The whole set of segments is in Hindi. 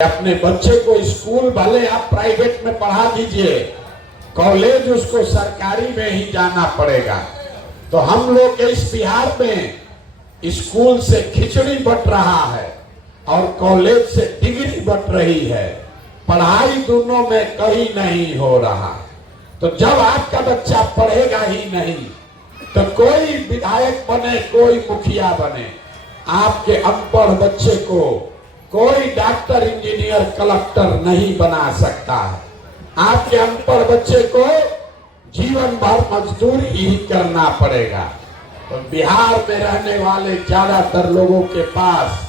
अपने बच्चे को स्कूल भले आप प्राइवेट में पढ़ा दीजिए, कॉलेज उसको सरकारी में ही जाना पड़ेगा। तो हम लोग के इस बिहार में स्कूल से खिचड़ी बट रहा है और कॉलेज से डिग्री बट रही है, पढ़ाई दोनों में कहीं नहीं हो रहा। तो जब आपका बच्चा पढ़ेगा ही नहीं तो कोई विधायक बने, कोई मुखिया बने, आपके अनपढ़ बच्चे को कोई डॉक्टर, इंजीनियर, कलेक्टर नहीं बना सकता है। आपके अनपढ़ बच्चे को जीवन भर मजदूरी ही करना पड़ेगा। तो बिहार में रहने वाले ज्यादातर लोगों के पास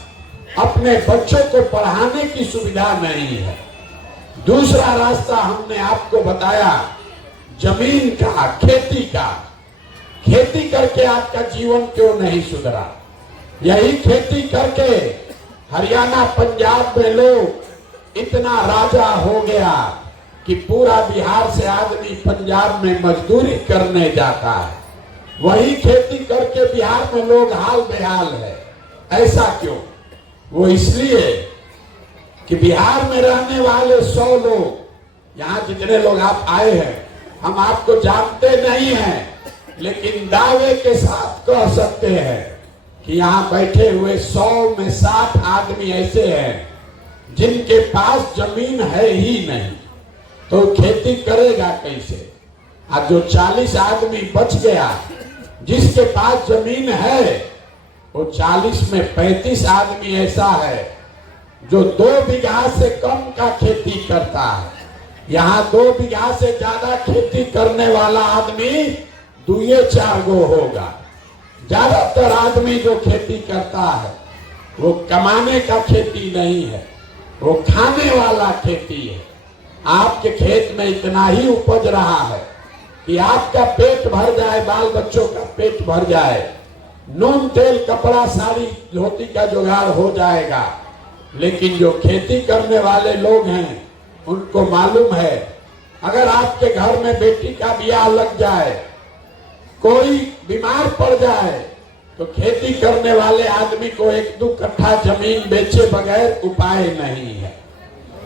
अपने बच्चों को पढ़ाने की सुविधा नहीं है। दूसरा रास्ता हमने आपको बताया जमीन का, खेती का। खेती करके आपका जीवन क्यों नहीं सुधरा? यही खेती करके हरियाणा, पंजाब में लोग इतना राजा हो गया कि पूरा बिहार से आदमी पंजाब में मजदूरी करने जाता है। वही खेती करके बिहार में लोग हाल बेहाल है। ऐसा क्यों? वो इसलिए कि बिहार में रहने वाले 100 लोग, यहाँ जितने लोग आप आए हैं, हम आपको जानते नहीं हैं, लेकिन दावे के साथ कह सकते हैं कि यहाँ बैठे हुए 100 में 60 आदमी ऐसे हैं जिनके पास जमीन है ही नहीं, तो खेती करेगा कैसे? आज जो 40 आदमी बच गया जिसके पास जमीन है, वो 40 में 35 आदमी ऐसा है जो 2 बीघा से कम का खेती करता है। यहाँ 2 बीघा से ज्यादा खेती करने वाला आदमी 2-4 गो होगा। ज्यादातर आदमी जो खेती करता है वो कमाने का खेती नहीं है, वो खाने वाला खेती है। आपके खेत में इतना ही उपज रहा है कि आपका पेट भर जाए, बाल बच्चों का पेट भर जाए, नून तेल कपड़ा साड़ी धोती का जुगाड़ हो जाएगा। लेकिन जो खेती करने वाले लोग हैं उनको मालूम है, अगर आपके घर में बेटी का ब्याह लग जाए, कोई बीमार पड़ जाए, तो खेती करने वाले आदमी को 1-2 कट्ठा जमीन बेचे बगैर उपाय नहीं है।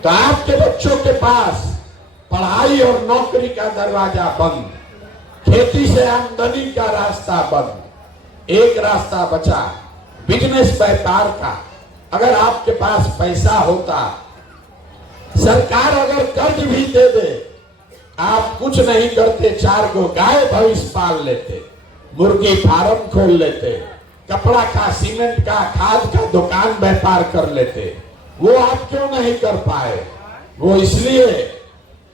तो आपके बच्चों के पास पढ़ाई और नौकरी का दरवाजा बंद, खेती से आमदनी का रास्ता बंद। एक रास्ता बचा बिजनेस, व्यापार का। अगर आपके पास पैसा होता, सरकार अगर कर्ज भी दे दे, आप कुछ नहीं करते, 4 गो गाय भैंस पाल लेते, मुर्गी फार्म खोल लेते, कपड़ा का, सीमेंट का, खाद का दुकान व्यापार कर लेते। वो आप क्यों नहीं कर पाए? वो इसलिए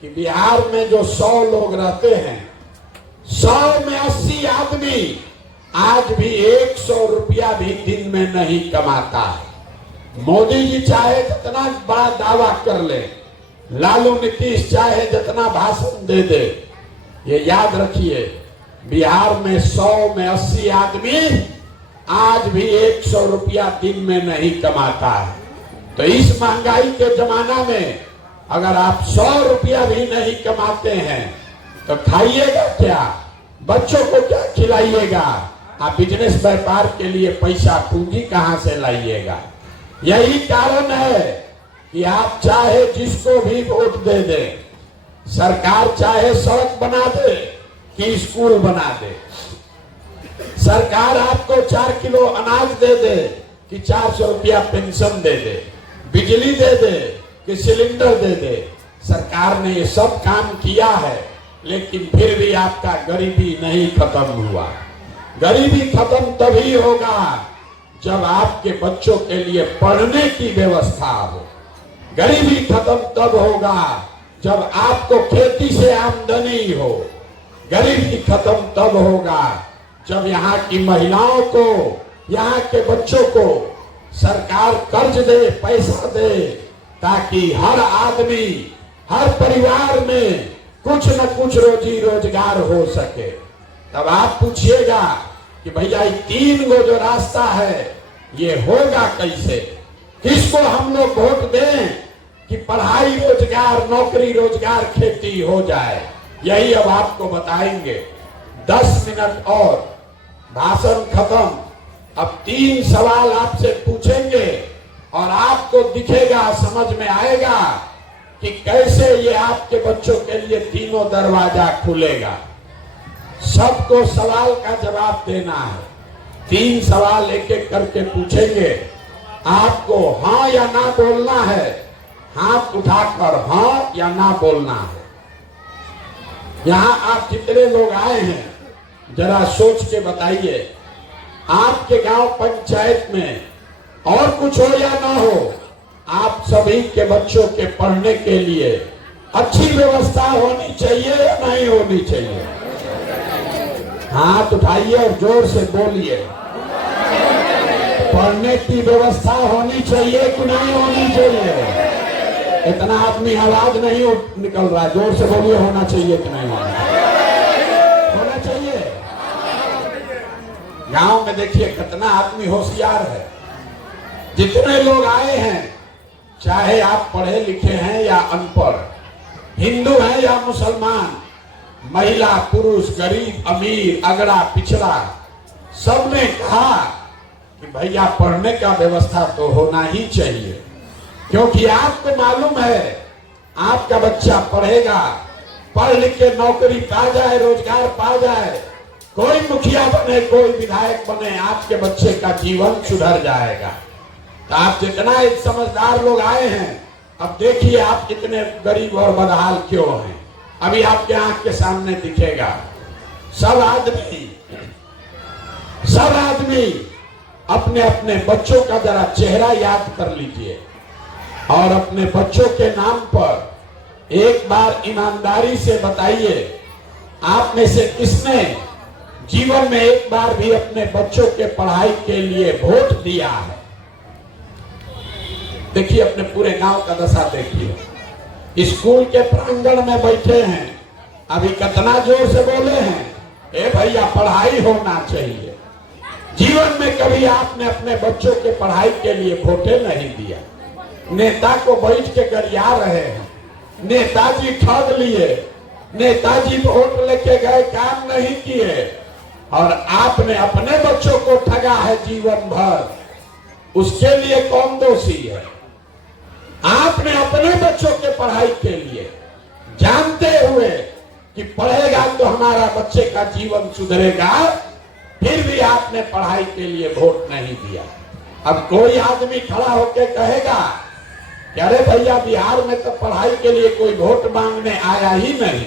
कि बिहार में जो 100 लोग रहते हैं, 100 में 80 आदमी आज भी 100 रुपया भी दिन में नहीं कमाता है। मोदी जी चाहे जितना बड़ा दावा कर ले, लालू नीतीश चाहे जितना भाषण दे दे, ये याद रखिए, बिहार में 100 में 80 आदमी आज भी 100 रुपया दिन में नहीं कमाता है। तो इस महंगाई के जमाना में अगर आप 100 रुपया भी नहीं कमाते हैं तो खाइएगा क्या? बच्चों को क्या खिलाइएगा? आप बिजनेस व्यापार के लिए पैसा पूंजी कहां से लाइएगा? यही कारण है कि आप चाहे जिसको भी वोट दे दे, सरकार चाहे सड़क बना दे कि स्कूल बना दे, सरकार आपको 4 किलो अनाज दे दे कि 400 रुपया पेंशन दे दे, बिजली दे दे कि सिलेंडर दे दे, सरकार ने ये सब काम किया है, लेकिन फिर भी आपका गरीबी नहीं खत्म हुआ। गरीबी खत्म तभी होगा जब आपके बच्चों के लिए पढ़ने की व्यवस्था हो। गरीबी खत्म तब होगा जब आपको खेती से आमदनी हो। गरीबी खत्म तब होगा जब यहाँ की महिलाओं को, यहाँ के बच्चों को सरकार कर्ज दे, पैसा दे, ताकि हर आदमी, हर परिवार में कुछ न कुछ रोजी रोजगार हो सके। तब आप पूछिएगा कि भैया 3 गो जो रास्ता है ये होगा कैसे? किसको हम लोग वोट दें कि पढ़ाई, रोजगार, नौकरी, रोजगार, खेती हो जाए? यही अब आपको बताएंगे। 10 मिनट और भाषण खत्म। अब 3 सवाल आपसे पूछेंगे, और आपको दिखेगा, समझ में आएगा कि कैसे ये आपके बच्चों के लिए तीनों दरवाजा खुलेगा। सबको सवाल का जवाब देना है। 3 सवाल एक एक करके पूछेंगे, आपको हाँ या ना बोलना है। हाथ उठाकर हाँ या ना बोलना है। यहाँ आप जितने लोग आए हैं जरा सोच के बताइए, आपके गांव पंचायत में और कुछ हो या ना हो, आप सभी के बच्चों के पढ़ने के लिए अच्छी व्यवस्था होनी चाहिए या नहीं होनी चाहिए? हाथ उठाइए और जोर से बोलिए। पढ़ने की व्यवस्था होनी चाहिए कि नहीं होनी चाहिए? इतना आदमी आवाज नहीं निकल रहा, जोर से बोलिए। होना चाहिए कि नहीं होना चाहिए? गांव में देखिए कितना आदमी होशियार है। जितने लोग आए हैं, चाहे आप पढ़े लिखे हैं या अनपढ़, हिंदू हैं या मुसलमान, महिला पुरुष, गरीब अमीर, अगड़ा पिछड़ा, सबने कहा कि भैया पढ़ने का व्यवस्था तो होना ही चाहिए। क्योंकि आपको मालूम है आपका बच्चा पढ़ेगा, पढ़ लिख के नौकरी पा जाए, रोजगार पा जाए, कोई मुखिया बने, कोई विधायक बने, आपके बच्चे का जीवन सुधर जाएगा। तो आप जितना एक समझदार लोग आए हैं, अब देखिए आप कितने गरीब और बदहाल क्यों हैं। अभी आपके आंख के सामने दिखेगा। सब आदमी अपने अपने बच्चों का जरा चेहरा याद कर लीजिए और अपने बच्चों के नाम पर एक बार ईमानदारी से बताइए, आप में से किसने जीवन में एक बार भी अपने बच्चों के पढ़ाई के लिए वोट दिया है? देखिए अपने पूरे गांव का दशा देखिए। स्कूल के प्रांगण में बैठे हैं, अभी कितना जोर से बोले हैं, ए भैया पढ़ाई होना चाहिए। जीवन में कभी आपने अपने बच्चों के पढ़ाई के लिए वोटे नहीं दिया। नेता को बैठ के गरिया रहे हैं, नेताजी ठग लिए, नेताजी वोट लेके गए, काम नहीं किए, और आपने अपने बच्चों को ठगा है जीवन भर। उसके लिए कौन दोषी है? आपने अपने बच्चों के पढ़ाई के लिए जानते हुए कि पढ़ेगा तो हमारा बच्चे का जीवन सुधरेगा, फिर भी आपने पढ़ाई के लिए वोट नहीं दिया। अब कोई आदमी खड़ा होकर कहेगा कि अरे भैया बिहार में तो पढ़ाई के लिए कोई वोट मांगने आया ही नहीं,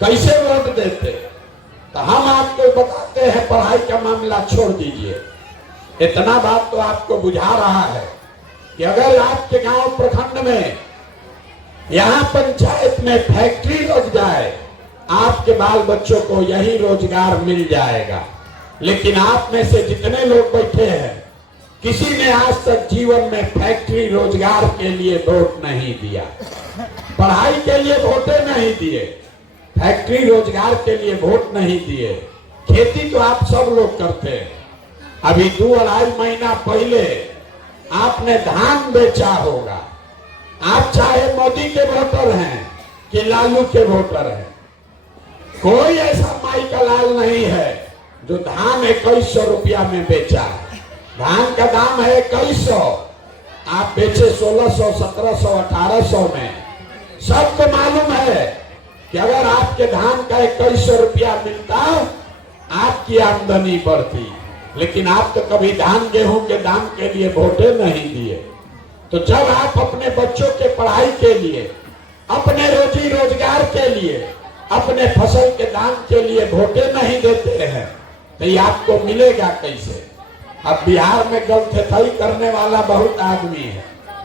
कैसे वोट देते? तो हम आपको बताते हैं पढ़ाई का मामला छोड़ दीजिए। इतना बात तो आपको बुझा रहा है कि अगर आपके गांव प्रखंड में, यहाँ पंचायत में फैक्ट्री लग जाए, आपके बाल बच्चों को यही रोजगार मिल जाएगा। लेकिन आप में से जितने लोग बैठे हैं, किसी ने आज तक जीवन में फैक्ट्री रोजगार के लिए वोट नहीं दिया, पढ़ाई के लिए वोटे नहीं दिए, फैक्ट्री रोजगार के लिए वोट नहीं दिए। खेती तो आप सब लोग करते हैं। अभी 2-2.5 महीना पहले आपने धान बेचा होगा। आप चाहे मोदी के वोटर हैं कि लालू के वोटर हैं, कोई ऐसा माई का लाल नहीं है जो धान 2100 रुपया में बेचा है। धान का दाम है 2100, आप बेचे 1600, 1700, 1800 में। सबको मालूम है कि अगर आपके धान का 2100 रुपया मिलता, आपकी आमदनी बढ़ती। लेकिन आप तो कभी धान गेहूं के दाम के लिए वोटे नहीं दिए। तो जब आप अपने बच्चों के पढ़ाई के लिए, अपने रोजी रोजगार के लिए, अपने फसल के दाम के लिए वोटे नहीं देते हैं, तो ये आपको मिलेगा कैसे? अब बिहार में गलथेथई करने वाला बहुत आदमी है,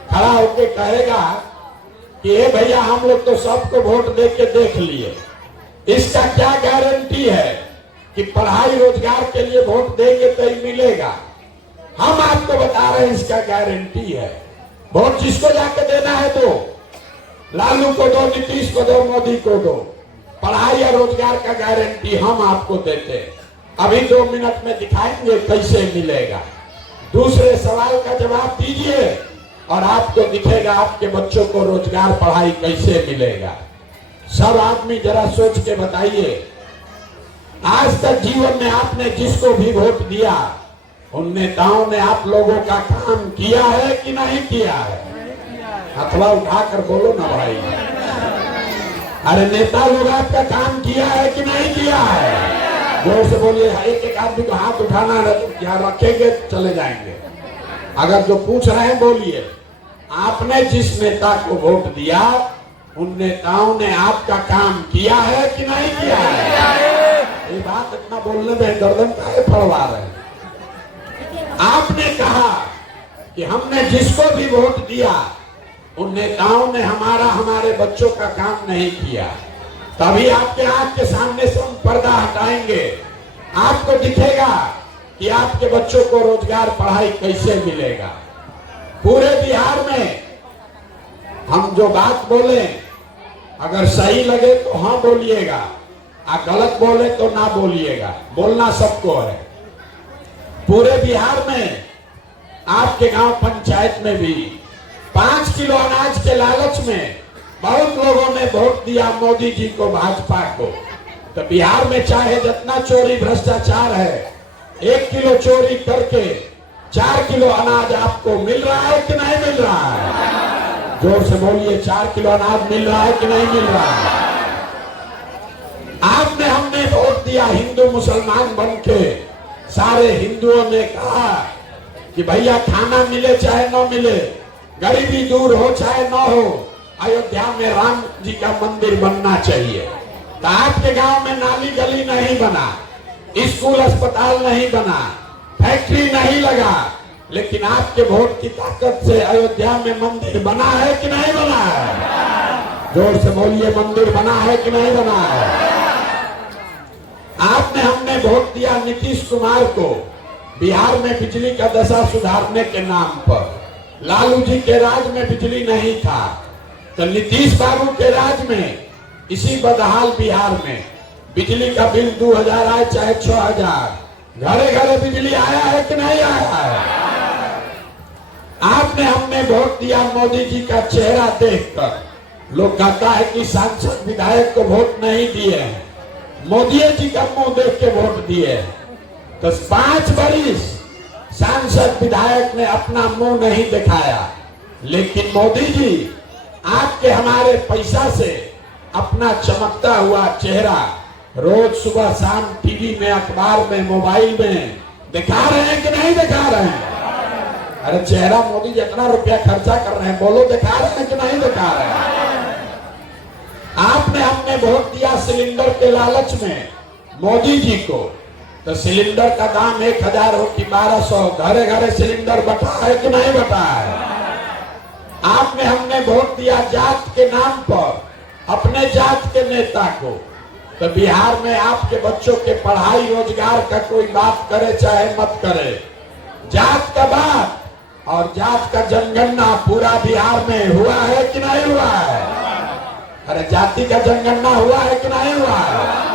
खड़ा होके कहेगा कि ए भैया हम लोग तो सबको वोट दे के देख लिए, इसका क्या गारंटी है कि पढ़ाई रोजगार के लिए वोट देंगे तो ही मिलेगा? हम आपको बता रहे हैं इसका गारंटी है। वोट जिसको जाके देना है दो, लालू को दो, नीतीश को दो, मोदी को दो। पढ़ाई या रोजगार का गारंटी हम आपको देते हैं। अभी 2 मिनट में दिखाएंगे कैसे मिलेगा। दूसरे सवाल का जवाब दीजिए और आपको दिखेगा आपके बच्चों को रोजगार, पढ़ाई कैसे मिलेगा। सब आदमी जरा सोच के बताइए, आज तक जीवन में आपने जिसको भी वोट दिया, उन नेताओं ने आप लोगों का काम किया है कि नहीं किया है? हथवा उठाकर बोलो ना भाई। अरे नेता लोग आपका काम किया है कि नहीं किया है? जोर से बोलिए। एक एक आदमी को हाथ उठाना है तो यहाँ रखेंगे चले जाएंगे। अगर जो पूछ रहे हैं बोलिए। आपने जिस नेता को वोट दिया उन नेताओं ने आपका काम किया है कि नहीं किया है? ये बात इतना बोलने में गर्दन काहे फड़वा रहे हैं? आपने कहा कि हमने जिसको भी वोट दिया उन नेताओं ने हमारे बच्चों का काम नहीं किया। तभी आपके आंख के सामने से हम पर्दा हटाएंगे, आपको दिखेगा कि आपके बच्चों को रोजगार पढ़ाई कैसे मिलेगा। पूरे बिहार में हम जो बात बोले अगर सही लगे तो हाँ बोलिएगा, गलत बोले तो ना बोलिएगा। बोलना सबको है। पूरे बिहार में आपके गांव पंचायत में भी 5 किलो अनाज के लालच में बहुत लोगों ने वोट दिया मोदी जी को, भाजपा को। तो बिहार में चाहे जितना चोरी भ्रष्टाचार है, 1 किलो चोरी करके 4 किलो अनाज आपको मिल रहा है कि नहीं मिल रहा है? जोर से बोलिए। 4 किलो अनाज मिल रहा है कि नहीं मिल रहा है? आपने हमने वोट दिया हिंदू मुसलमान बन के। सारे हिंदुओं ने कहा कि भैया खाना मिले चाहे न मिले, गरीबी दूर हो चाहे न हो, अयोध्या में राम जी का मंदिर बनना चाहिए। तो आपके गांव में नाली गली नहीं बना, स्कूल अस्पताल नहीं बना, फैक्ट्री नहीं लगा, लेकिन आपके वोट की ताकत से अयोध्या में मंदिर बना है कि नहीं बना है? जोर से बोलिए। मंदिर बना है कि नहीं बना है? आपने हमने वोट दिया नीतीश कुमार को बिहार में बिजली का दशा सुधारने के नाम पर। लालू जी के राज में बिजली नहीं था, तो नीतीश बाबू के राज में इसी बदहाल बिहार में बिजली का बिल 2000 आए चाहे 6000, घरे घरे बिजली आया है कि नहीं आया है? आपने हमने वोट दिया मोदी जी का चेहरा देखकर। लोग कहता है कि सांसद विधायक को वोट नहीं दिए हैं, मोदी जी का मुंह देख के वोट दिए। तो 5 बरिस सांसद विधायक ने अपना मुंह नहीं दिखाया, लेकिन मोदी जी आपके हमारे पैसा से अपना चमकता हुआ चेहरा रोज सुबह शाम टीवी में, अखबार में, मोबाइल में दिखा रहे हैं कि नहीं दिखा रहे हैं? अरे चेहरा मोदी जितना रुपया खर्चा कर रहे हैं, बोलो दिखा रहे हैं कि नहीं दिखा रहे हैं? आपने हमने वोट दिया सिलेंडर के लालच में मोदी जी को। तो सिलेंडर का दाम 1000 हो कि 1200, घरे घरे सिलेंडर बटा है कि नहीं बटा है? आपने हमने वोट दिया जात के नाम पर अपने जात के नेता को। तो बिहार में आपके बच्चों के पढ़ाई रोजगार का कोई बात करे चाहे मत करे, जात का बात और जात का जनगणना पूरा बिहार में हुआ है कि नहीं हुआ है? अरे जाति का जनगणना हुआ है कि नहीं हुआ है?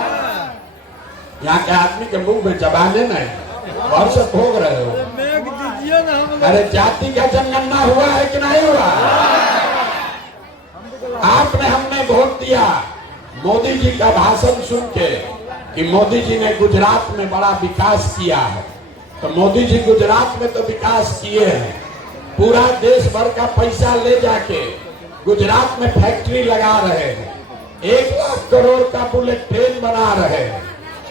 यहाँ के आदमी के मुंह में जबाने नहीं, और से भोग रहे हो। अरे जाति का जनगणना हुआ है कि नहीं हुआ? आपने हमने वोट दिया मोदी जी का भाषण सुन के कि मोदी जी ने गुजरात में बड़ा विकास किया है। तो मोदी जी गुजरात में तो विकास किए हैं, पूरा देश भर का पैसा ले जाके गुजरात में फैक्ट्री लगा रहे हैं, 1 लाख करोड़ का बुलेट ट्रेन बना रहे हैं,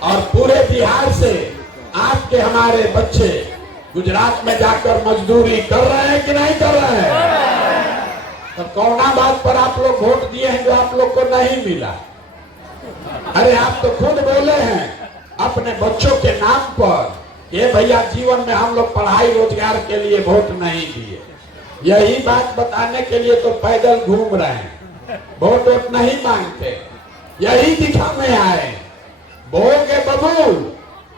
और पूरे बिहार से आपके हमारे बच्चे गुजरात में जाकर मजदूरी कर रहे हैं कि नहीं कर रहे हैं? तो कौना बात पर आप लोग वोट दिए हैं जो आप लोग को नहीं मिला? अरे आप तो खुद बोले हैं अपने बच्चों के नाम पर, ये भैया जीवन में हम लोग पढ़ाई रोजगार के लिए वोट नहीं दिए। यही बात बताने के लिए तो पैदल घूम रहे हैं, वोट नहीं मांगते, यही दिखाने आए। बोगे बबूल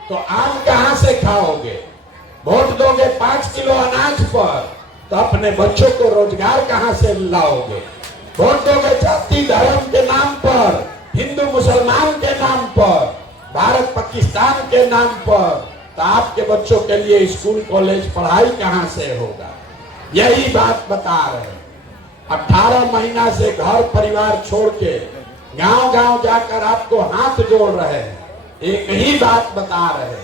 तो आम कहां से खाओगे? वोट दोगे 5 किलो अनाज पर तो अपने बच्चों को रोजगार कहां से लाओगे? वोट दोगे जाति धर्म के नाम पर, हिंदू मुसलमान के नाम पर, भारत पाकिस्तान के नाम पर, तो आपके बच्चों के लिए स्कूल कॉलेज पढ़ाई कहां से होगा? यही बात बता रहे। 18 महीना से घर परिवार छोड़ के गांव गांव जाकर आपको हाथ जोड़ रहे हैं, एक ही बात बता रहे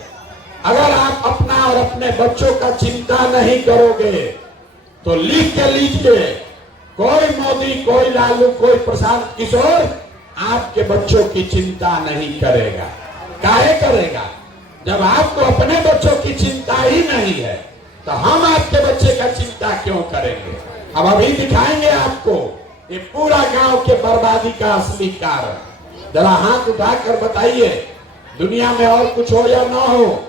अगर आप अपना और अपने बच्चों का चिंता नहीं करोगे तो लिख के लीजिए, कोई मोदी, कोई लालू, कोई प्रशांत किशोर आपके बच्चों की चिंता नहीं करेगा। काहे करेगा? जब आपको अपने बच्चों की चिंता ही नहीं है तो हम आपके बच्चे का चिंता क्यों करेंगे? अब अभी दिखाएंगे आपको ये पूरा गांव के बर्बादी का असली कारण। जरा हाथ उठाकर बताइए, दुनिया में और कुछ हो या ना हो?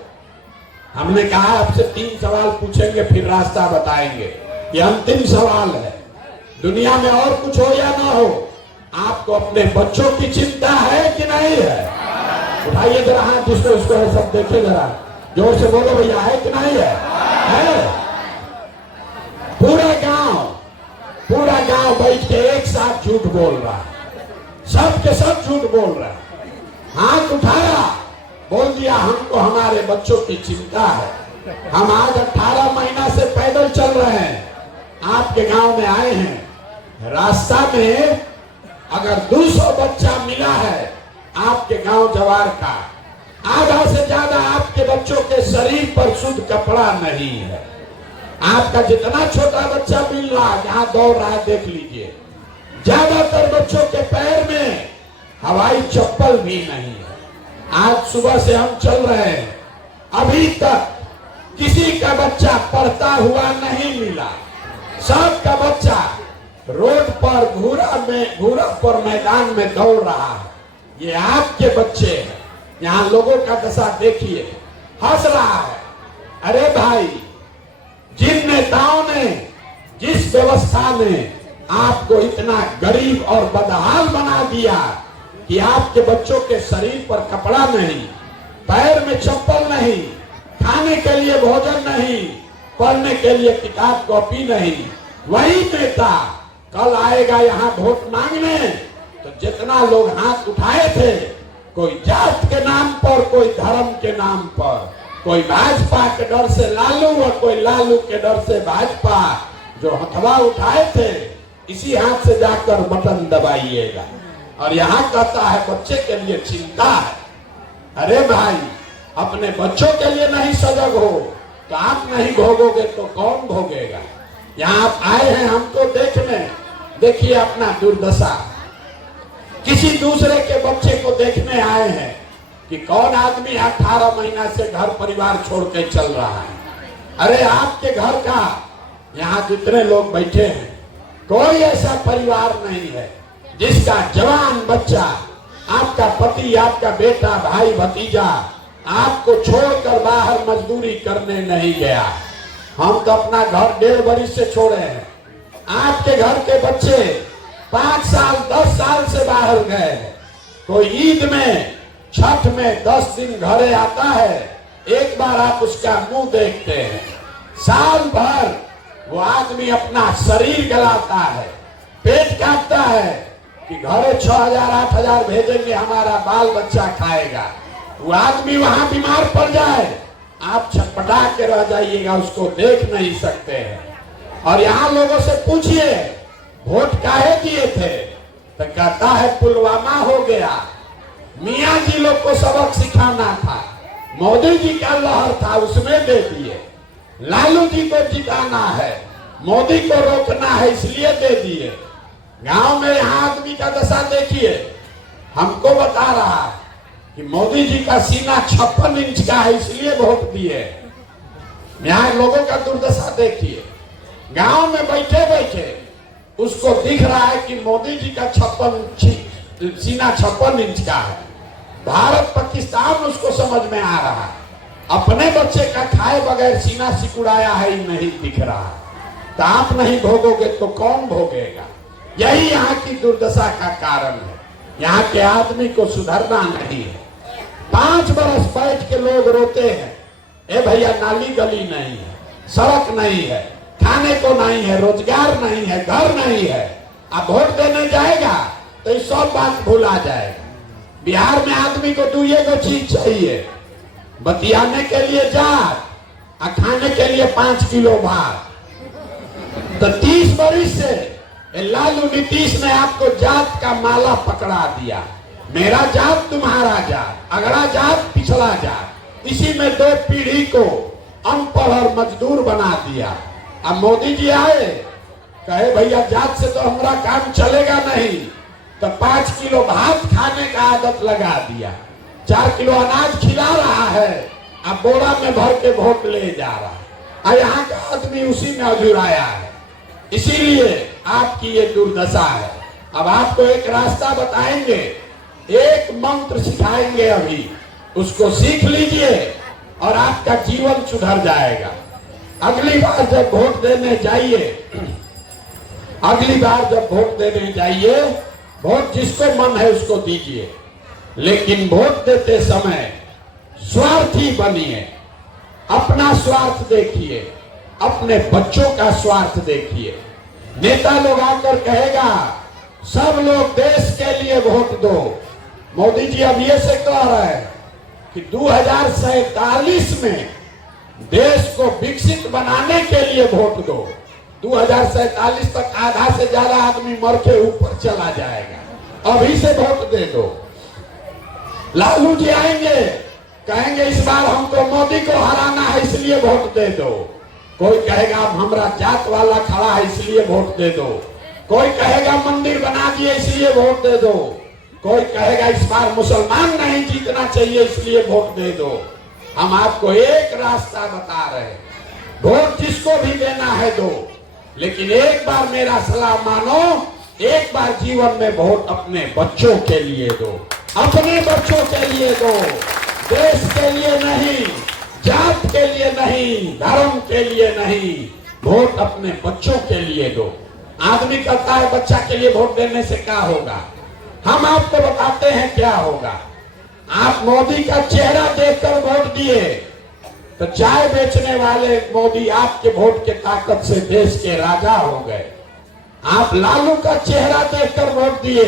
हमने कहा आपसे 3 सवाल पूछेंगे फिर रास्ता बताएंगे। ये अंतिम सवाल है, दुनिया में और कुछ हो या ना हो, आपको अपने बच्चों की चिंता है कि नहीं है? उठाइए जरा हाथ, जिसको उसको है सब देखे, जरा जोर से बोलो भैया, है कि नहीं है? पूरा गांव बैठ के एक साथ झूठ बोल रहा है, सब के सब झूठ बोल रहा है। हाथ उठाया, बोल दिया हमको हमारे बच्चों की चिंता है। हम आज 18 महीना से पैदल चल रहे हैं, आपके गांव में आए हैं। रास्ता में अगर 200 बच्चा मिला है आपके गांव जवार का, आधा से ज्यादा आपके बच्चों के शरीर पर शुद्ध कपड़ा नहीं है। आपका जितना छोटा बच्चा मिल रहा है, जहां दौड़ रहा है देख लीजिए, ज्यादातर बच्चों के पैर में हवाई चप्पल भी नहीं है। आज सुबह से हम चल रहे हैं, अभी तक किसी का बच्चा पढ़ता हुआ नहीं मिला। सबका बच्चा रोड पर घूरा पर मैदान में दौड़ रहा है। ये आपके बच्चे हैं। यहाँ लोगों का दशा देखिए, हंस रहा है। अरे भाई, जिन नेताओं ने, जिस व्यवस्था ने आपको इतना गरीब और बदहाल बना दिया कि आपके बच्चों के शरीर पर कपड़ा नहीं, पैर में चप्पल नहीं, खाने के लिए भोजन नहीं, पढ़ने के लिए किताब कॉपी नहीं, वही नेता कल आएगा यहाँ वोट मांगने तो जितना लोग हाथ उठाए थे, कोई जात के नाम पर, कोई धर्म के नाम पर, कोई भाजपा के डर से लालू और कोई लालू के डर से भाजपा, जो हथवा उठाए थे, इसी हाथ से जाकर बटन दबाइएगा। और यहाँ कहता है बच्चे के लिए चिंता है। अरे भाई, अपने बच्चों के लिए नहीं सजग हो तो आप नहीं भोगोगे तो कौन भोगेगा? यहाँ आप आए हैं हमको देखने, देखिए अपना दुर्दशा। किसी दूसरे के बच्चे को देखने आए हैं कि कौन आदमी 18 महीना से घर परिवार छोड़ के चल रहा है। अरे आपके घर का, यहाँ जितने लोग बैठे हैं, कोई ऐसा परिवार नहीं है जिसका जवान बच्चा, आपका पति, आपका बेटा, भाई, भतीजा आपको छोड़कर बाहर मजदूरी करने नहीं गया। हम तो अपना घर 1.5 बरस से छोड़े हैं। आपके घर के बच्चे 5 साल 10 साल से बाहर गए। कोई ईद में, छठ में 10 दिन घरे आता है, एक बार आप उसका मुंह देखते हैं। साल भर वो आदमी अपना शरीर गलाता है, पेट काटता है कि घरे 6,000 8,000 भेजेंगे, हमारा बाल बच्चा खाएगा। वो आदमी वहां बीमार पड़ जाए, आप छटपटा के रह जाइएगा, उसको देख नहीं सकते हैं। और यहाँ लोगों से पूछिए वोट काहे दिए थे, तो कहता है पुलवामा हो गया, मियाँ जी लोग को सबक सिखाना था, मोदी जी का लहर था उसमें दे दिए, लालू जी को जिताना है, मोदी को रोकना है इसलिए दे दिए। गांव में यहाँ आदमी का दशा देखिए, हमको बता रहा है कि मोदी जी का सीना 56 इंच का है इसलिए वोट दिए। यहाँ लोगों का दुर्दशा देखिए, गांव में बैठे बैठे उसको दिख रहा है कि मोदी जी का सीना 56 इंच का है। भारत पाकिस्तान उसको समझ में आ रहा है, अपने बच्चे का खाए बगैर सीना सिकुड़ाया है ही नहीं दिख रहा। तो आप नहीं भोगोगे तो कौन भोगेगा? यही यहाँ की दुर्दशा का कारण है। यहाँ के आदमी को सुधरना नहीं है। 5 बरस बैठ के लोग रोते हैं, ए भैया नाली गली नहीं है, सड़क नहीं है, खाने को नहीं है, रोजगार नहीं है, घर नहीं है। अब वोट देने जाएगा तो ये सब बात भुला जाएगा। बिहार में आदमी को 2 चीज चाहिए, बतियाने के लिए जात और खाने के लिए 5 किलो भात। तो 30 बरस से लालू नीतीश ने आपको जात का माला पकड़ा दिया। मेरा जात तुम्हारा जात, अगला जात पिछला जात। इसी में 2 पीढ़ी को अनपढ़ और मजदूर बना दिया। अब मोदी जी आए, कहे भैया जात से तो हमारा काम चलेगा नहीं, तो 5 किलो भात खाने का आदत लगा दिया, 4 किलो अनाज खिला रहा है, अब बोरा में भर के वोट ले जा रहा है। और यहाँ का आदमी उसी में अजुराया है। इसीलिए आपकी ये दुर्दशा है। अब आपको एक रास्ता बताएंगे, एक मंत्र सिखाएंगे, अभी उसको सीख लीजिए और आपका जीवन सुधर जाएगा। अगली बार जब वोट देने जाइए, अगली बार जब वोट देने जाइए, वोट जिसको मन है उसको दीजिए, लेकिन वोट देते समय स्वार्थी बनिए। अपना स्वार्थ देखिए, अपने बच्चों का स्वार्थ देखिए। नेता लोग आकर कहेगा सब लोग देश के लिए वोट दो। मोदी जी अब ये से कह रहे हैं कि 2047 में देश को विकसित बनाने के लिए वोट दो। 2047 तक आधा से ज्यादा आदमी मर के ऊपर चला जाएगा, अभी से वोट दे दो। लालू जी आएंगे, कहेंगे इस बार हमको मोदी को हराना है इसलिए वोट दे दो। कोई कहेगा हमारा जात वाला खड़ा है इसलिए वोट दे दो। कोई कहेगा मंदिर बना दिए इसलिए वोट दे दो। कोई कहेगा इस बार मुसलमान नहीं जीतना चाहिए इसलिए वोट दे दो। हम आपको एक रास्ता बता रहे हैं, वोट जिसको भी देना है दो, लेकिन एक बार मेरा सलाह मानो, एक बार जीवन में वोट अपने बच्चों के लिए दो, अपने बच्चों के लिए दो, देश के लिए नहीं, जात के लिए नहीं, धर्म के लिए नहीं, वोट अपने बच्चों के लिए दो। आदमी कहता है बच्चा के लिए वोट देने से क्या होगा, हम आपको बताते हैं क्या होगा। आप मोदी का चेहरा देखकर वोट दिए तो चाय बेचने वाले मोदी आपके वोट के ताकत से देश के राजा हो गए। आप लालू का चेहरा देखकर वोट दिए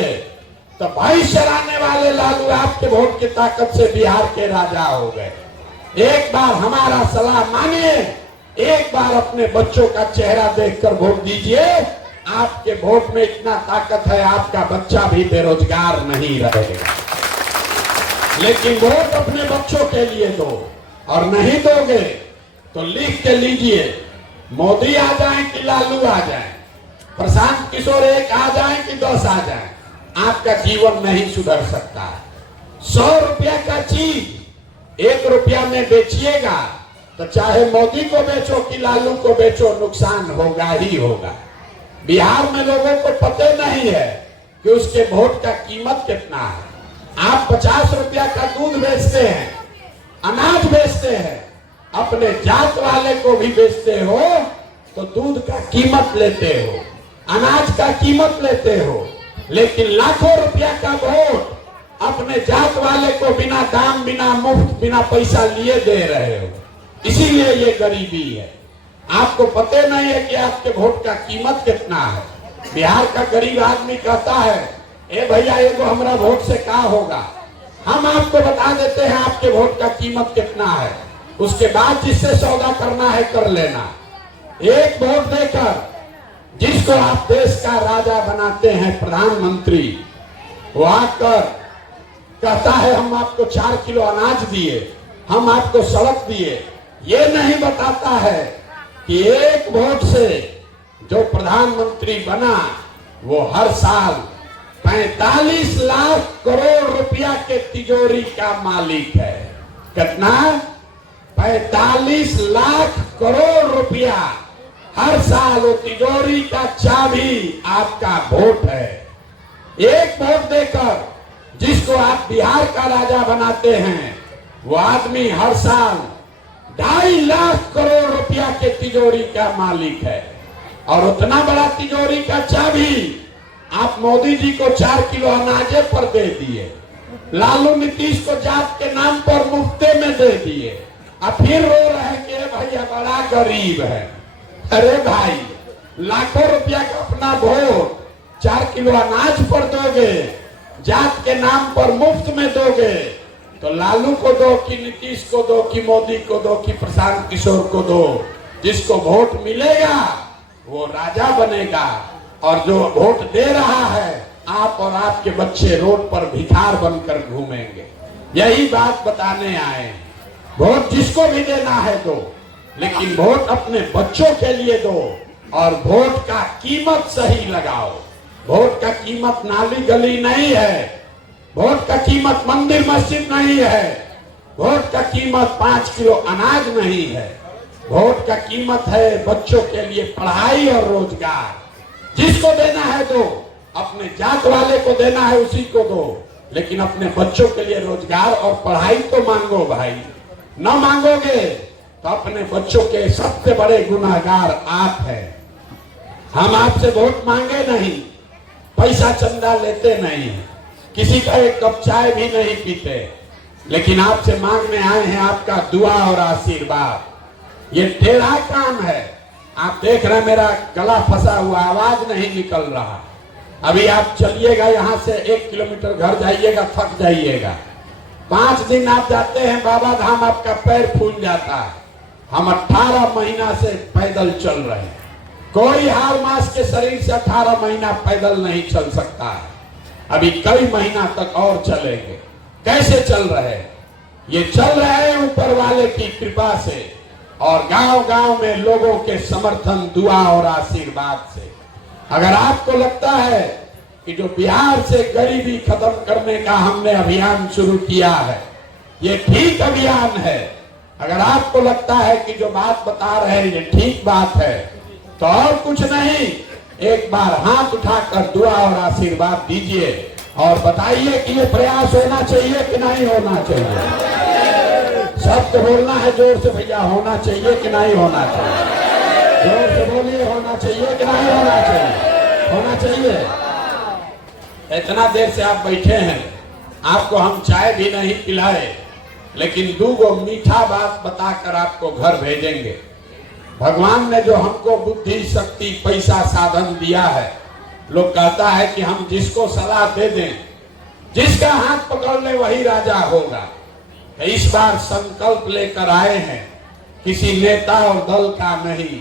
तो भाई चराने वाले लालू आपके वोट की ताकत से बिहार के राजा हो गए। एक बार हमारा सलाह मानिए, एक बार अपने बच्चों का चेहरा देखकर वोट दीजिए। आपके वोट में इतना ताकत है, आपका बच्चा भी बेरोजगार नहीं रहेगा। लेकिन वोट अपने बच्चों के लिए दो, और नहीं दोगे तो लिख के लीजिए, मोदी आ जाए कि लालू आ जाए, प्रशांत किशोर एक आ जाए कि 10 आ जाए, आपका जीवन नहीं सुधर सकता। 100 रुपया का चीज 1 रुपया में बेचिएगा तो चाहे मोदी को बेचो कि लालू को बेचो, नुकसान होगा ही होगा। बिहार में लोगों को पता नहीं है कि उसके वोट का कीमत कितना है। आप 50 रुपया का दूध बेचते हैं, अनाज बेचते हैं, अपने जात वाले को भी बेचते हो तो दूध का कीमत लेते हो, अनाज का कीमत लेते हो, लेकिन लाखों रुपया का वोट अपने जात वाले को बिना दाम, बिना मुफ्त, बिना पैसा लिए दे रहे हो। इसीलिए ये गरीबी है। आपको पता नहीं है कि आपके वोट का कीमत कितना है। बिहार का गरीब आदमी कहता है ए भैया ये तो हमारा वोट से क्या होगा। हम आपको बता देते हैं आपके वोट का कीमत कितना है, उसके बाद जिससे सौदा करना है कर लेना। एक वोट देकर जिसको आप देश का राजा बनाते हैं, प्रधानमंत्री, वो आकर कहता है हम आपको 4 किलो अनाज दिए, हम आपको सड़क दिए, ये नहीं बताता है कि एक वोट से जो प्रधानमंत्री बना वो हर साल 45 लाख करोड़ रुपया के तिजोरी का मालिक है। कितना? 45 लाख करोड़ रुपया हर साल वो तिजोरी का चाबी आपका वोट है। एक वोट देकर जिसको आप बिहार का राजा बनाते हैं, वो आदमी हर साल 2.5 लाख करोड़ रुपया के तिजोरी का मालिक है। और उतना बड़ा तिजोरी का चाबी आप मोदी जी को 4 किलो अनाजे पर दे दिए, लालू नीतीश को जात के नाम पर मुफ्ते में दे दिए, और फिर रो रहे हैं कि भैया बड़ा गरीब है। अरे भाई, लाखों रुपया का अपना वोट 4 किलो अनाज पर दोगे, जात के नाम पर मुफ्त में दोगे, तो लालू को दो कि नीतीश को दो कि मोदी को दो कि प्रशांत किशोर को दो, जिसको वोट मिलेगा वो राजा बनेगा। और जो वोट दे रहा है, आप और आपके बच्चे रोड पर भिखार बनकर घूमेंगे। यही बात बताने आए हैं। वोट जिसको भी देना है दो, लेकिन वोट अपने बच्चों के लिए दो और वोट का कीमत सही लगाओ। वोट का कीमत नाली गली नहीं है, वोट का कीमत मंदिर मस्जिद नहीं है, वोट का कीमत 5 किलो अनाज नहीं है। वोट का कीमत है बच्चों के लिए पढ़ाई और रोजगार। जिसको देना है दो, अपने जात वाले को देना है उसी को दो, लेकिन अपने बच्चों के लिए रोजगार और पढ़ाई तो मांगो भाई। न मांगोगे तो अपने बच्चों के सबसे बड़े गुनहगार आप हैं। हम आपसे वोट मांगे नहीं, पैसा चंदा लेते नहीं, किसी का एक कप चाय भी नहीं पीते, लेकिन आपसे मांगने आए हैं आपका दुआ और आशीर्वाद। ये टेढ़ा काम है। आप देख रहे हैं मेरा गला फंसा हुआ, आवाज नहीं निकल रहा। अभी आप चलिएगा यहाँ से 1 किलोमीटर घर जाइएगा, थक जाइएगा। 5 दिन आप जाते हैं बाबा धाम, आपका पैर फूल जाता है। हम 18 महीना से पैदल चल रहे हैं। कोई हार मास के शरीर से 18 महीना पैदल नहीं चल सकता है। अभी कई महीना तक और चलेंगे। कैसे चल रहे हैं? ये चल रहे हैं ऊपर वाले की कृपा से और गांव-गांव में लोगों के समर्थन, दुआ और आशीर्वाद से। अगर आपको लगता है कि जो बिहार से गरीबी खत्म करने का हमने अभियान शुरू किया है, ये ठीक अभियान है, अगर आपको लगता है कि जो बात बता रहे हैं ये ठीक बात है, तो और कुछ नहीं, एक बार हाथ उठाकर दुआ और आशीर्वाद दीजिए और बताइए कि ये प्रयास होना चाहिए कि नहीं होना चाहिए। सबको बोलना है जोर से, भैया होना चाहिए कि नहीं होना चाहिए? जोर से बोलिए, होना चाहिए कि नहीं होना चाहिए? होना चाहिए। इतना देर से आप बैठे हैं, आपको हम चाय भी नहीं पिलाए, लेकिन 2 मीठा बात बताकर आपको घर भेजेंगे। भगवान ने जो हमको बुद्धि, शक्ति, पैसा, साधन दिया है, लोग कहता है कि हम जिसको सलाह दे दें, जिसका हाथ पकड़ ले वही राजा होगा। इस बार संकल्प लेकर आए हैं, किसी नेता और दल का नहीं,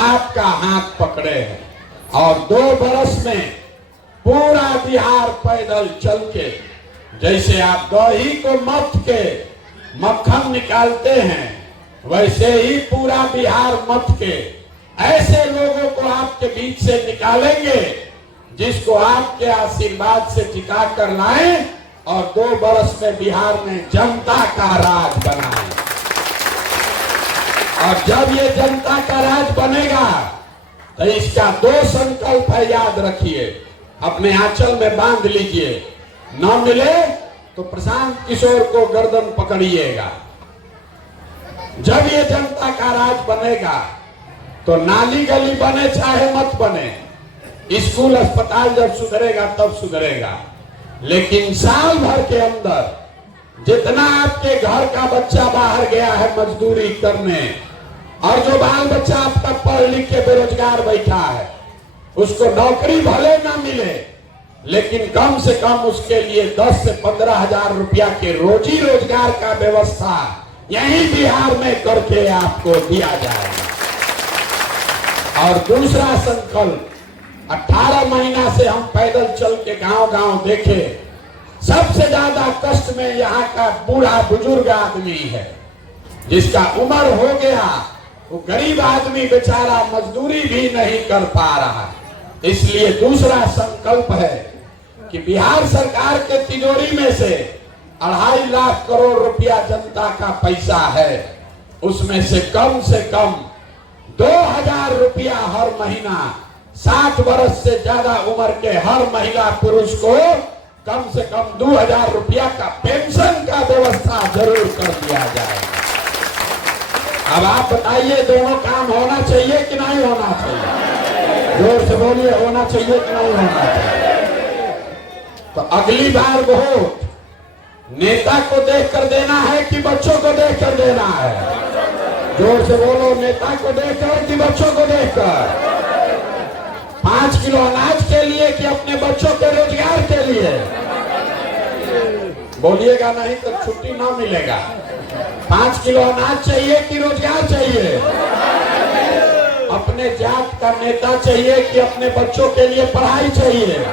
आपका हाथ पकड़े हैं और 2 बरस में पूरा बिहार पैदल चल के, जैसे आप दही को मथ के मक्खन निकालते हैं, वैसे ही पूरा बिहार मथ के ऐसे लोगों को आपके बीच से निकालेंगे जिसको आपके आशीर्वाद से टिका कर लाएं और 2 बरस में बिहार में जनता का राज बनाएं। और जब ये जनता का राज बनेगा तो इसका 2 संकल्प है, याद रखिए, अपने आंचल में बांध लीजिए। न मिले तो प्रशांत किशोर को गर्दन पकड़िएगा। जब ये जनता का राज बनेगा तो नाली गली बने चाहे मत बने, स्कूल अस्पताल जब सुधरेगा तब सुधरेगा, लेकिन साल भर के अंदर जितना आपके घर का बच्चा बाहर गया है मजदूरी करने, और जो बाल बच्चा आपका पढ़ लिख के बेरोजगार बैठा है, उसको नौकरी भले ना मिले, लेकिन कम से कम उसके लिए 10 से 15 हजार रुपया के रोजी रोजगार का व्यवस्था यही बिहार में करके आपको दिया जाएगा। और दूसरा संकल्प, 18 महीना से हम पैदल चल के गांव-गांव देखे, सबसे ज्यादा कष्ट में यहाँ का बूढ़ा बुजुर्ग आदमी है, जिसका उम्र हो गया, वो गरीब आदमी बेचारा मजदूरी भी नहीं कर पा रहा। इसलिए दूसरा संकल्प है कि बिहार सरकार के तिजोरी में से 2.5 लाख करोड़ रुपया जनता का पैसा है, उसमें से कम 2000 रुपया हर महीना 60 वर्ष से ज्यादा उम्र के हर महिला पुरुष को कम से कम 2000 रुपया का पेंशन का व्यवस्था जरूर कर दिया जाएगा। अब आप बताइए, दोनों काम होना चाहिए कि नहीं होना चाहिए? जोर से बोलिए, होना चाहिए कि नहीं होना चाहिए? तो अगली बार वोट नेता को देख कर देना है कि बच्चों को देख कर देना है? जोर से बोलो, नेता को देखकर कि बच्चों को देखकर? 5 किलो अनाज के लिए कि अपने बच्चों के रोजगार के लिए? बोलिएगा नहीं तो छुट्टी ना मिलेगा। 5 किलो अनाज चाहिए कि रोजगार चाहिए? अपने जात का नेता चाहिए कि अपने बच्चों के लिए पढ़ाई चाहिए?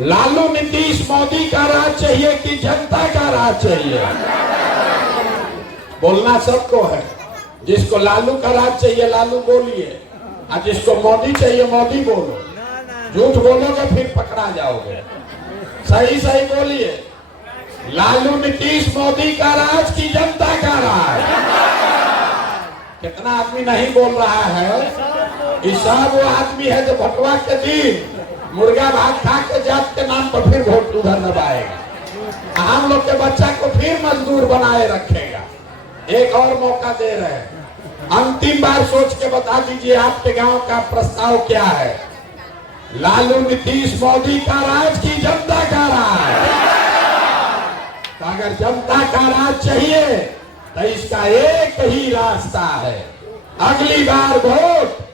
लालू नीतीश मोदी का राज चाहिए कि जनता का राज चाहिए? बोलना सबको है। जिसको लालू का राज चाहिए लालू बोलिए, और जिसको मोदी चाहिए मोदी बोलो। झूठ बोलोगे फिर पकड़ा जाओगे। सही सही बोलिए। लालू नीतीश मोदी का राज की जनता का राज। कितना आदमी नहीं बोल रहा है। इस सब वो आदमी है जो भटवा के दिन मुर्गा भात खा के जात के नाम पर फिर वोट उधर दबाएगा। हम लोग के बच्चा को फिर मजदूर बनाए रखेगा। एक और मौका दे रहे हैं। अंतिम बार सोच के बता दीजिए आपके गांव का प्रस्ताव क्या है। लालू नीतीश मोदी का राज की जनता का राज। तो अगर जनता का राज चाहिए तो इसका एक ही रास्ता है। अगली बार वोट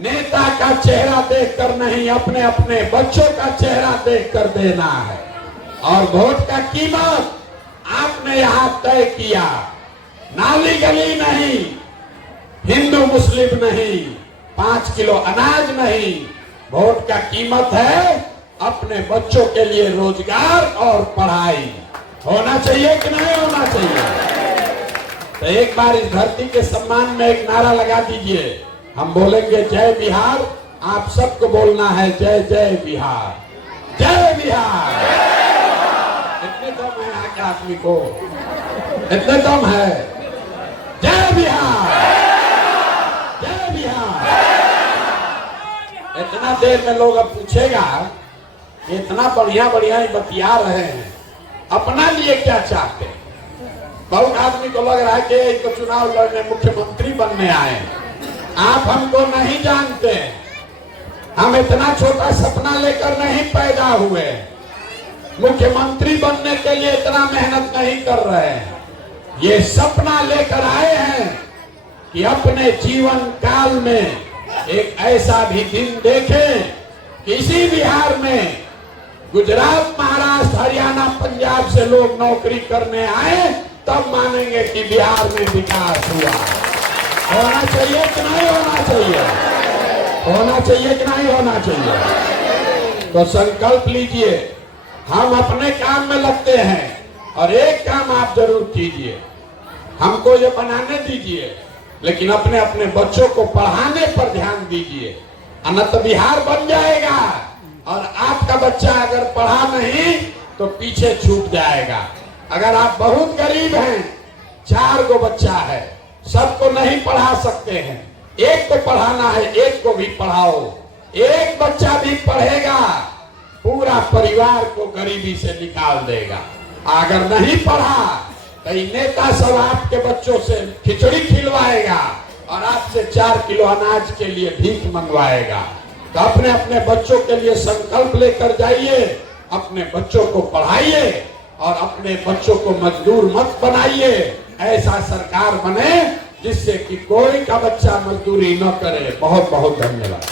नेता का चेहरा देखकर नहीं, अपने अपने बच्चों का चेहरा देखकर देना है। और वोट का कीमत आपने यहां तय किया। नाली गली नहीं, हिंदू मुस्लिम नहीं, 5 किलो अनाज नहीं। वोट का कीमत है अपने बच्चों के लिए रोजगार और पढ़ाई। होना चाहिए कि नहीं होना चाहिए? तो एक बार इस धरती के सम्मान में एक नारा लगा दीजिए। हम बोलेंगे जय बिहार, आप सबको बोलना है जय जय बिहार, जय बिहार। इतने दम है यहाँ के आदमी को, इतने दम है। जय बिहार, जय बिहार। इतना देर में लोग अब पूछेगा इतना बढ़िया बढ़िया ही बतिया रहे हैं, अपना लिए क्या चाहते हैं? बहुत आदमी को लग रहा है कि इनको चुनाव लड़ने मुख्यमंत्री बनने आए। आप हमको नहीं जानते। हम इतना छोटा सपना लेकर नहीं पैदा हुए। मुख्यमंत्री बनने के लिए इतना मेहनत नहीं कर रहे हैं। ये सपना लेकर आए हैं कि अपने जीवन काल में एक ऐसा भी दिन देखें कि इसी बिहार में गुजरात, महाराष्ट्र, हरियाणा, पंजाब से लोग नौकरी करने आए, तब मानेंगे कि बिहार में विकास हुआ। होना चाहिए कि नहीं होना चाहिए? होना चाहिए कि नहीं होना चाहिए? तो संकल्प लीजिए, हम अपने काम में लगते हैं और एक काम आप जरूर कीजिए। हमको ये बनाने दीजिए, लेकिन अपने अपने बच्चों को पढ़ाने पर ध्यान दीजिए। अन्यथा बिहार बन जाएगा और आपका बच्चा अगर पढ़ा नहीं तो पीछे छूट जाएगा। अगर आप बहुत गरीब हैं, 4 गो बच्चा है, सबको नहीं पढ़ा सकते हैं, एक को पढ़ाना है, एक को भी पढ़ाओ। एक बच्चा भी पढ़ेगा, पूरा परिवार को गरीबी से निकाल देगा। अगर नहीं पढ़ा तो नेता सब आपके बच्चों से खिचड़ी खिलवाएगा और आपसे 4 किलो अनाज के लिए भीख मंगवाएगा। तो अपने अपने बच्चों के लिए संकल्प लेकर जाइए, अपने बच्चों को पढ़ाइए और अपने बच्चों को मजदूर मत बनाइए। ऐसा सरकार बने जिससे कि कोई का बच्चा मजदूरी न करे। बहुत बहुत धन्यवाद।